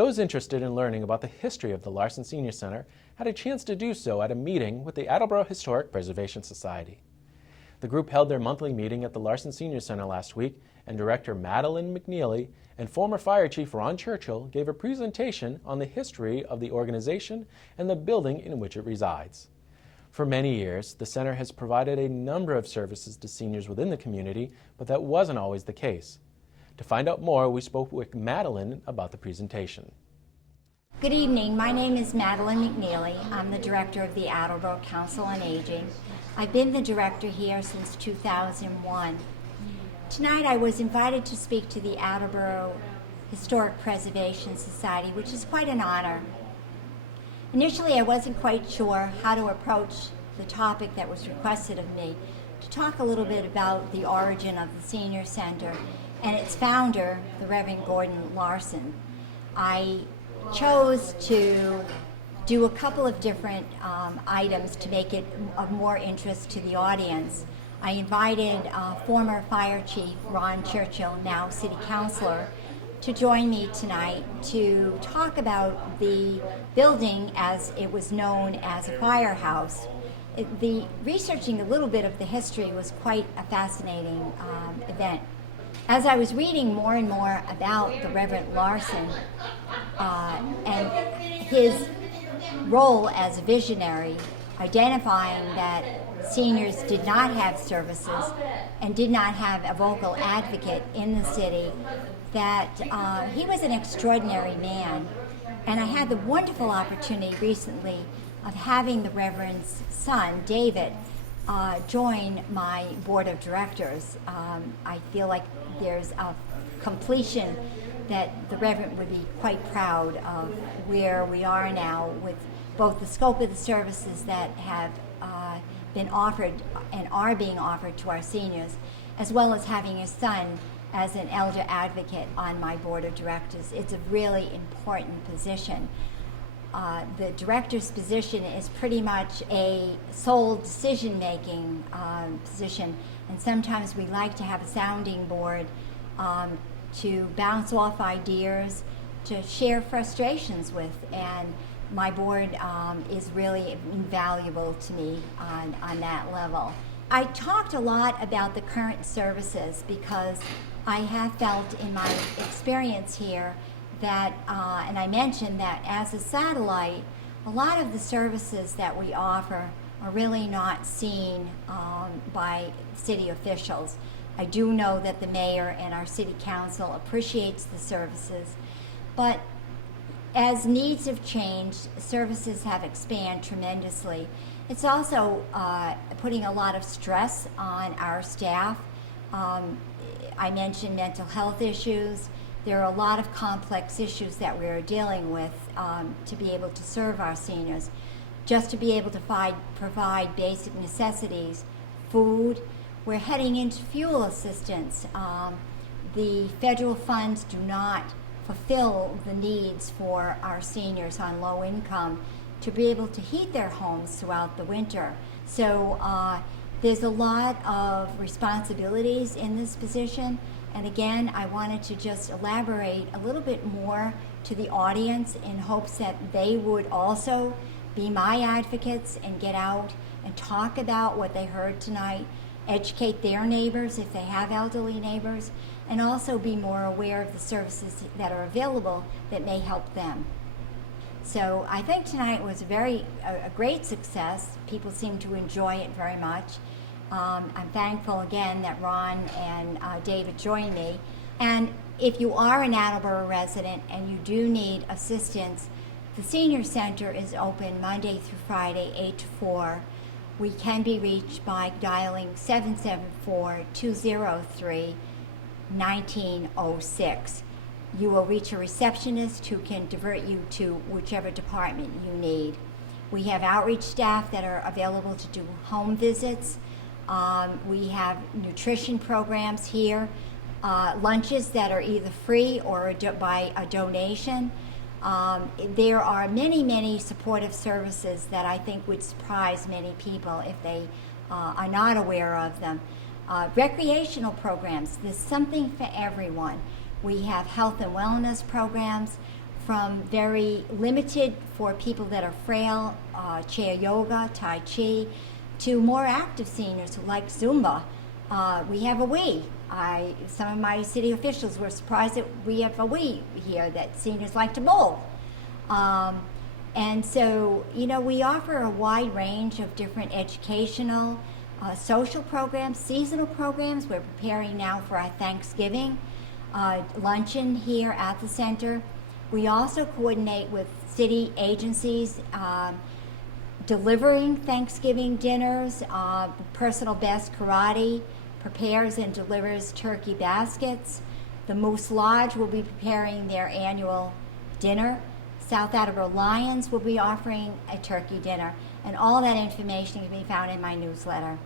Those interested in learning about the history of the Larson Senior Center had a chance to do so at a meeting with the Attleboro Historic Preservation Society. The group held their monthly meeting at the Larson Senior Center last week, and Director Madeline McNeily and former Fire Chief Ron Churchill gave a presentation on the history of the organization and the building in which it resides. For many years, the center has provided a number of services to seniors within the community, but that wasn't always the case. To find out more, we spoke with Madeline about the presentation. Good evening. My name is Madeline McNeily. I'm the director of the Attleboro Council on Aging. I've been the director here since 2001. Tonight I was invited to speak to the Attleboro Historic Preservation Society, which is quite an honor. Initially I wasn't quite sure how to approach the topic that was requested of me, to talk a little bit about the origin of the Senior Center and its founder, the Reverend Gordon Larson. I chose to do a couple of different items to make it of more interest to the audience. I invited former Fire Chief Ron Churchill, now City Councilor, to join me tonight to talk about the building as it was known as a firehouse. Researching a little bit of the history was quite a fascinating event. As I was reading more and more about the Reverend Larson and his role as a visionary, identifying that seniors did not have services and did not have a vocal advocate in the city, that he was an extraordinary man. And I had the wonderful opportunity recently of having the Reverend's son, David, join my board of directors. I feel like there's a completion that the Reverend would be quite proud of where we are now with both the scope of the services that have been offered and are being offered to our seniors, as well as having his son as an elder advocate on my board of directors. It's a really important position. The director's position is pretty much a sole decision-making position, and sometimes we like to have a sounding board to bounce off ideas, to share frustrations with, and my board is really invaluable to me on that level. I talked a lot about the current services because I have felt in my experience here that, and I mentioned that as a satellite, a lot of the services that we offer are really not seen by city officials. I do know that the mayor and our city council appreciates the services, but as needs have changed, services have expanded tremendously. It's also putting a lot of stress on our staff. I mentioned mental health issues. There are a lot of complex issues that we're dealing with to be able to serve our seniors. Just to be able to provide basic necessities, food. We're heading into fuel assistance. The federal funds do not fulfill the needs for our seniors on low income to be able to heat their homes throughout the winter. So there's a lot of responsibilities in this position. And again, I wanted to just elaborate a little bit more to the audience in hopes that they would also be my advocates and get out and talk about what they heard tonight, educate their neighbors if they have elderly neighbors, and also be more aware of the services that are available that may help them. So I think tonight was a great success. People seem to enjoy it very much. I'm thankful again that Ron and David joined me. And if you are an Attleboro resident and you do need assistance, the Senior Center is open Monday through Friday, 8 to 4. We can be reached by dialing 774-203-1906. You will reach a receptionist who can divert you to whichever department you need. We have outreach staff that are available to do home visits. We have nutrition programs here, lunches that are either free or by a donation. There are many, many supportive services that I think would surprise many people if they are not aware of them. Recreational programs, there's something for everyone. We have health and wellness programs from very limited for people that are frail, chair yoga, Tai Chi, to more active seniors who like Zumba. We have a Wii. Some of my city officials were surprised that we have a Wii here, that seniors like to bowl. And so, we offer a wide range of different educational, social programs, seasonal programs. We're preparing now for our Thanksgiving luncheon here at the center. We also coordinate with city agencies delivering Thanksgiving dinners. Personal Best Karate prepares and delivers turkey baskets. The Moose Lodge will be preparing their annual dinner. South Attleboro Lions will be offering a turkey dinner. And all that information can be found in my newsletter.